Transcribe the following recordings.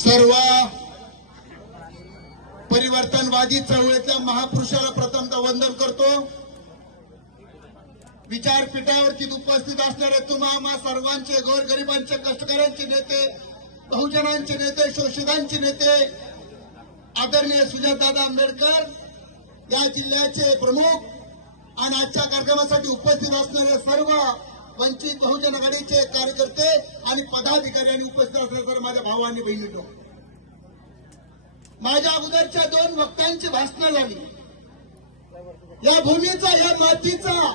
सर्व परिवर्तनवादी चळवळीतल्या महापुरुषाला प्रथमतः वंदन करतो. विचारपीठावरती उपस्थित असणारे तुम्हा सर्वांचे गोरगरिबांचे कष्टकऱ्यांचे नेते बहुजनांचे नेते शोषितांचे नेते आदरणीय सुजातदादा आंबेडकर या जिल्ह्याचे प्रमुख आणि आजच्या कार्यक्रमासाठी उपस्थित असणाऱ्या सर्व वंचित बहुजन आघाडीचे कार्यकर्ते आणि पदाधिकारी आणि उपस्थित असणारे माझ्या भावांनी बहिणींनो माझ्या अगोदरच्या दोन वक्त्यांची भाषणं झाली. या भूमीचा या मातीचा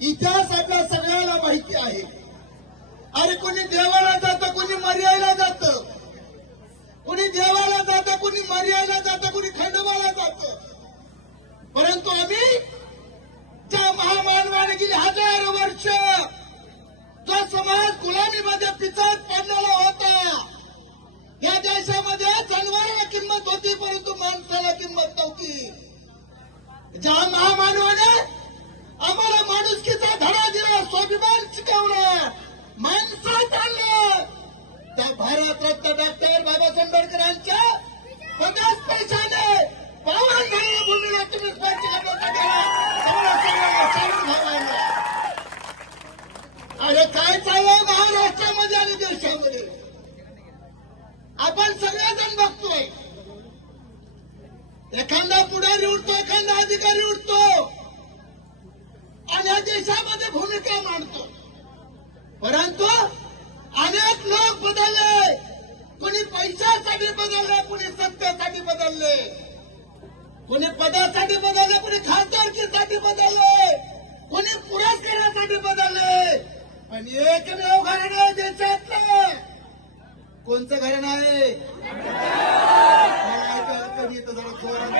इतिहास आपल्या सगळ्याला माहिती आहे. अरे कोणी देवाला जातं कोणी मर्याला जातं. कोणी देवाला जातं कोणी मर्याला जातं कोणी खंडोबाला जातं. परंतु आम्ही त्या महामानवाने गेली हजारो वर्ष जो समाज गुलामीमध्ये पिचत पडलेला होता या देशामध्ये जनावराला किंमत होती परंतु माणसाला किंमत नव्हती. ज्या महामानवाने आम्हाला माणुसकीचा धडा दिला स्वाभिमान शिकवला माणसात आणलं त्या भारतरत्न डॉक्टर बाबासाहेब आंबेडकरांच्या पन्नास पैशाने पावन झालेल्या भूमीला तुम्ही स्पर्श करण्यासाठी आम्हाला सगळ्यांना चालून घालायला. अरे काय राज्यामध्ये आणि देशामध्ये. आपण सगळेजण बघतोय. एखादा पुढारी उठतो एखादा अधिकारी उठतो आणि या देशामध्ये भूमिका मांडतो. परंतु अनेक लोक बदलले. कोणी पैशासाठी बदलले कोणी सत्तेसाठी बदलले. कोणी पदासाठी बदलले कोणी खासदारकीसाठी बदलले. कोणी पुरस्कारासाठी बदलले. पण एकमेव घराणं आहे देशातलं. कोणचं घराणं आहे? ऐकायला कमी येतं जरा जोरात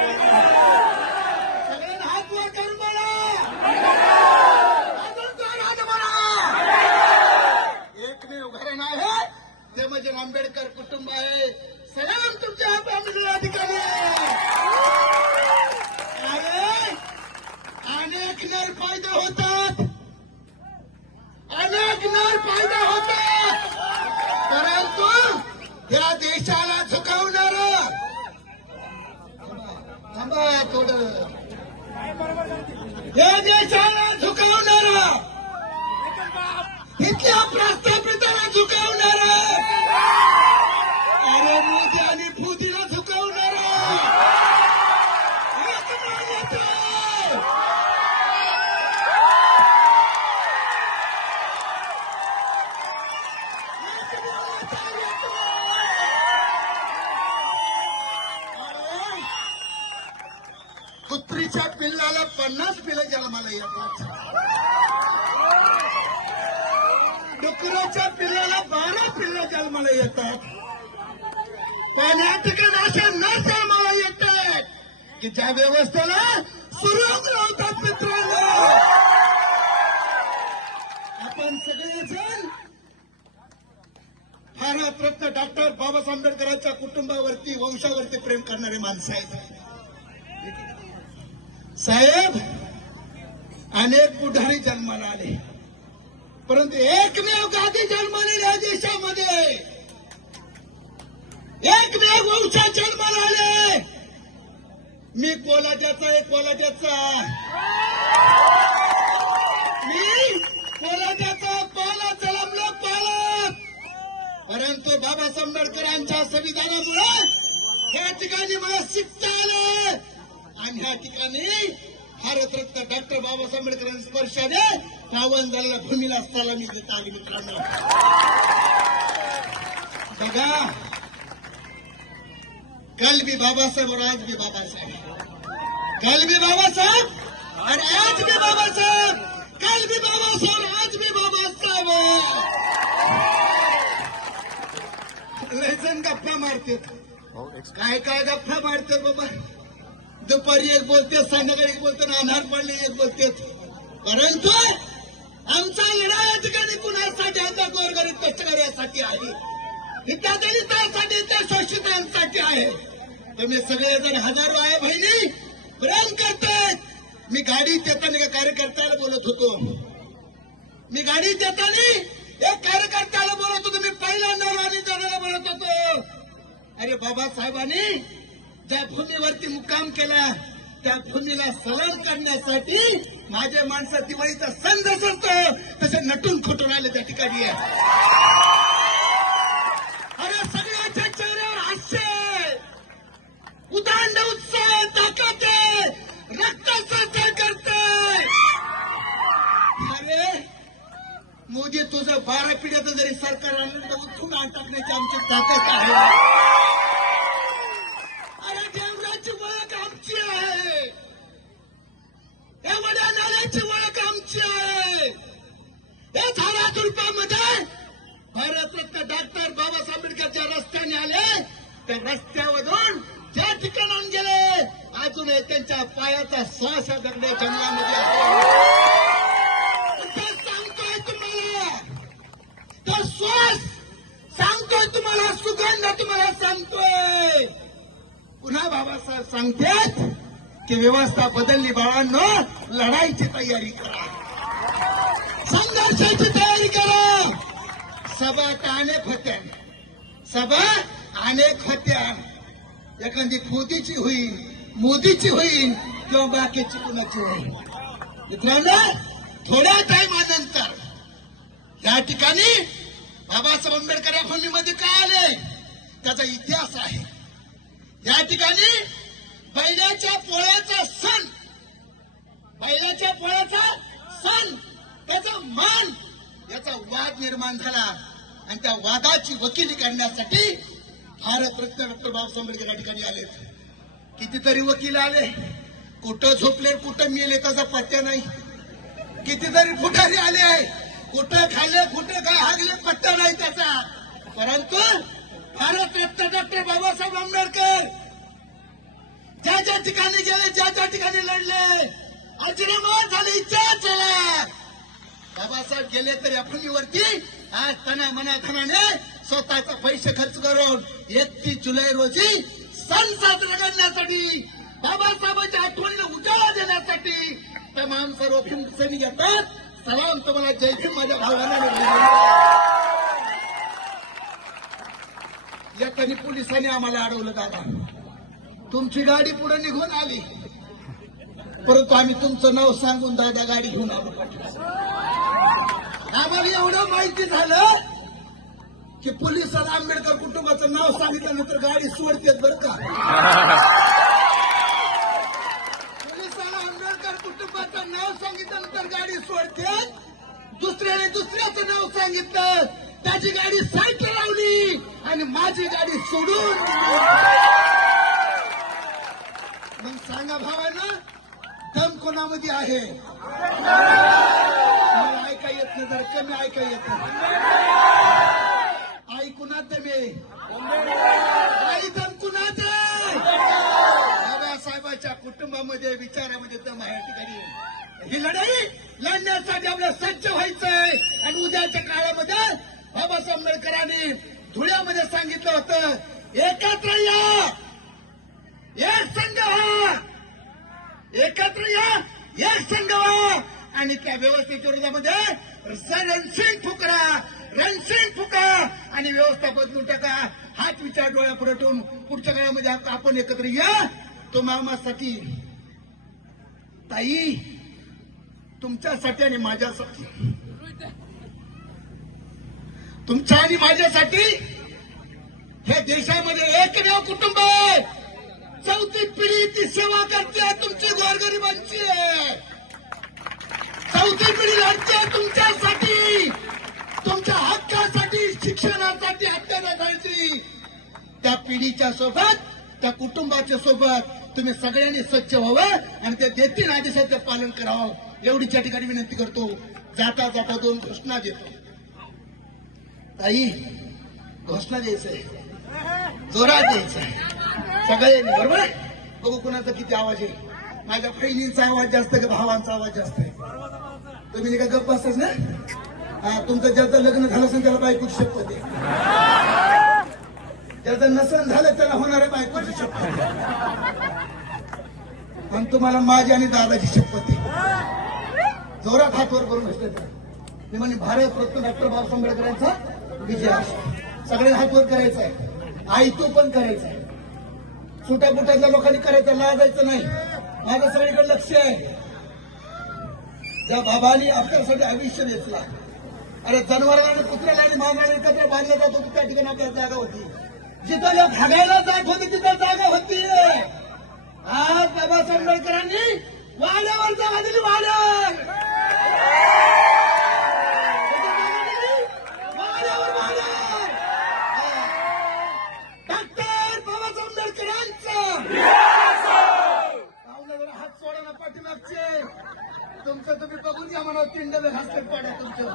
सगळ्यांना हात वर करून बोला. अजून जोरात बोला. घराणं आहे. ते म्हणजे आंबेडकर कुटुंब आहे. सलाम तुमच्या फॅमिलीला अधिकारी अरे अनेक नर होता. पिलं जन्माला येतात डुकराच्या पिल्लाला बारा पिल्लं जन्माला येतात. पण या ठिकाणी अशा न जन्माला येतात. की ज्या व्यवस्थेला सुरुवात लावतात मित्रांनो. आपण सगळेजण भारतरत्न डॉक्टर बाबासाहेब आंबेडकरांच्या कुटुंबावरती वंशावरती प्रेम करणारे माणसं आहेत. साहेब अनेक पुढारी जन्माला आले. परंतु एकमेव गादी जन्माला या देशामध्ये. एकमेव वंशा जन्माला आले. मी कोलाट्याचा एक कोलाट्याचा. मी कोलाट्याचा पाला चलमलो पालक परंतु बाबासाहेब आंबेडकरांच्या संविधानामुळे या ठिकाणी मला शिकता आलं. आणि ह्या ठिकाणी भारतरत्न डॉक्टर बाबासाहेब आंबेडकरांच्या स्पर्शाने पावन झालेल्या भूमीला असताना मी देत आली मित्रांनो. बघा कल भी बाबासाहेब और आज भी बाबासाहेब. कल भी बाबासाहेब और आज भी बाबासाहेब. कल भी बाबासाहेब आज भी बाबासाहेब. लय जण गप्पा मारतात. काय काय गप्पा मारतात बाबा? दुपारी एक बोलते संध्याकाळी एक बोलते अनार पडले एक बोलते. परंतु आमचा लढा या ठिकाणी कुणासाठी आता गोरगरीब कष्टकऱ्यासाठी आहे? त्या दलितांसाठी त्या शोषितांसाठी आहे. तुम्ही सगळेजण हजारो आहे बहिणी. प्रेम करतात मी गाडी देताना एका कार्यकर्त्याला बोलत होतो. मी गाडी देताना एक कार्यकर्त्याला बोलत होतो. मी पहिल्यांदा राणी जणाला बोलत होतो. अरे बाबासाहेबांनी ज्या भूमीवरती मुक्काम केला त्या भूमीला सलाम करण्यासाठी माझ्या माणसं दिवाळीचा सण जसतो तसे नटून खोटून आले त्या ठिकाणी. त्या रस्त्यावरून ज्या ठिकाणाहून गेले अजूनही त्यांच्या पायाचा श्वास या जंगलामध्ये सांगतोय तुम्हाला. तो श्वास सांगतोय तुम्हाला सुगंध तुम्हाला सांगतोय. पुन्हा बाबासाहेब सांगतात की व्यवस्था बदलली बाळांनो लढाईची तयारी करा. संघर्षाची तयारी करा. सभा तर अनेक सभा अनेक हत्या. एखादी मोदीची होईल मोदीची होईल किंवा बाकीची कुणाची होईल मित्रांनो थोड्या टाइमानंतर या ठिकाणी बाबासाहेब आंबेडकर या भूमीमध्ये काय आले? त्याचा इतिहास आहे. या ठिकाणी बैलाच्या पोळ्याचा सण बैलाच्या पोळ्याचा सण त्याचा मान याचा वाद निर्माण झाला. आणि त्या वादाची वकिली करण्यासाठी भारतरत्न डॉक्टर बाबासाहेब आंबेडकर या ठिकाणी आले कितीतरी वकील आले. कुठं झोपले कुठं मेले त्याचा पत्त्या नाही. कितीतरी फुटारी आले आहे. कुठं खाल्ले कुठं काय हागले पत्ता नाही त्याचा. परंतु भारतरत्न डॉक्टर बाबासाहेब आंबेडकर. ज्या ज्या ठिकाणी गेले ज्या ज्या ठिकाणी लढले अजिरामात झाले इतिहास झाला. बाबासाहेब गेले तरी आपण वरती आज तना मना धनाने स्वतःचा पैसे खर्च करून एकतीस जुलै रोजी सण साजरा करण्यासाठी बाबासाहेबांच्या आठवणीला उजाळा देण्यासाठी तमाम सर्व सैनिक येतात. सलाम तुम्हाला जय भीम माझ्या भावाला एकानी पोलिसांनी आम्हाला अडवलं दादा. तुमची गाडी पुढे निघून आली. परंतु आम्ही तुमचं नाव सांगून दादा गाडी घेऊन आलो. आम्हाला एवढं माहिती झालं की पोलिसांना आंबेडकर कुटुंबाचं नाव सांगितल्यानंतर गाडी सोडतेत बरं का? पोलिसाला आंबेडकर कुटुंबाचं नाव सांगितल्यानंतर गाडी सोडते दुसऱ्याने दुसऱ्याचं नाव सांगितलं. त्याची गाडी सायकल लावली आणि माझी गाडी सोडून मग सांगा भावानं दम कोणामध्ये आहे? मला ऐका येत नाही जर कमी ऐका येत नाही. कुणात दमे आई दम बाबासाहेबाच्या कुटुंबामध्ये विचारामध्ये दम आहे ठिकाणी ही लढाई लढण्यासाठी आपल्याला सज्ज व्हायचंय. आणि उद्याच्या काळामध्ये बाबासाहेब आंबेडकरांनी धुळ्यामध्ये सांगितलं होतं एकत्र या एक संघ व्हा. एकत्र या एक संघ व्हा. आणि त्या व्यवस्थेच्या विरोधामध्ये रणसिंग फुकरा रणसिंग फुका आणि व्यवस्था बदलून टाका हाच विचार डोळ्यापुढे ठेवून पुढच्या काळामध्ये आता आपण एकत्र या. तो मामासाठी ताई तुमच्यासाठी आणि माझ्यासाठी. तुमच्या आणि माझ्यासाठी हे देशामध्ये एकमेव कुटुंब आहे. चौथी पिढी ती सेवा करते तुमची चौथी पिढी तुमच्यासाठी तुमच्या हक्कासाठी शिक्षणासाठी हक्कासाठी त्या पिढीच्या सोबत त्या कुटुंबाच्या सोबत तुम्ही सगळ्यांनी स्वच्छ व्हावं आणि त्या देतील आदेशाचं पालन करावं. एवढीच्या ठिकाणी विनंती करतो. जाता जाता दोन घोषणा देतो. ताई घोषणा द्यायचंय. जोरात द्यायचंय. सगळ्यांनी बरोबर? बघू कुणाचा किती आवाज आहे माझ्या बहिणींचा आवाज जास्त का भावांचा आवाज जास्त आहे? तुम्ही का गप्प असताच ना हा तुमचं ज्याचं लग्न झालं असेल त्याला बायकोची शपथ आहे ज्याचं नसन झालं त्याला होणार आहे बायकोची शपथ पण तुम्हाला माझी आणि दादाची शपथ आहे. जोरात हातवर करून असते मी म्हणजे भारत रत्न डॉक्टर बाबासाहेब आंबेडकरांचा विजय सगळे हातवर करायचा आहे. आई तू पण करायचा आहे. सुटापुटातल्या लोकांनी करायचं लाजायचं नाही. माझं सगळीकडे लक्ष आहे. त्या बाबांनी आपल्यासाठी आयुष्य वेचला अरे जनावराला आणि कुत्र्याला आणि मांजराला एकत्र बांधलं जात होतं त्या ठिकाणी आपल्याला जागा होती. जिथं लोक भागायला जात होते तिथं जागा होती. आज बाबासाहेब आंबेडकरांनी वाड्यावर जागा दिली वाड्यावर वाड्यावर डॉक्टर बाबासाहेब आंबेडकरांचा पाहुणे जरा हात सोडा ना पाठीमागचे तुमचं तुम्ही बघून घ्या म्हणा तीन डबे हसत पाड्या तुमच्या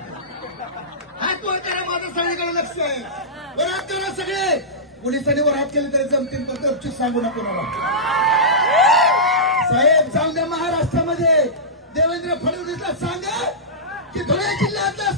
हात वर करा माझं सगळीकडे लक्ष आहे वर हात करा सगळे पोलिसांनी हात केले तरी जमतील पण गपचूप सांगू नको मला. साहेब सांगा महाराष्ट्रामध्ये देवेंद्र फडणवीसला सांगा की धुळे जिल्ह्यातला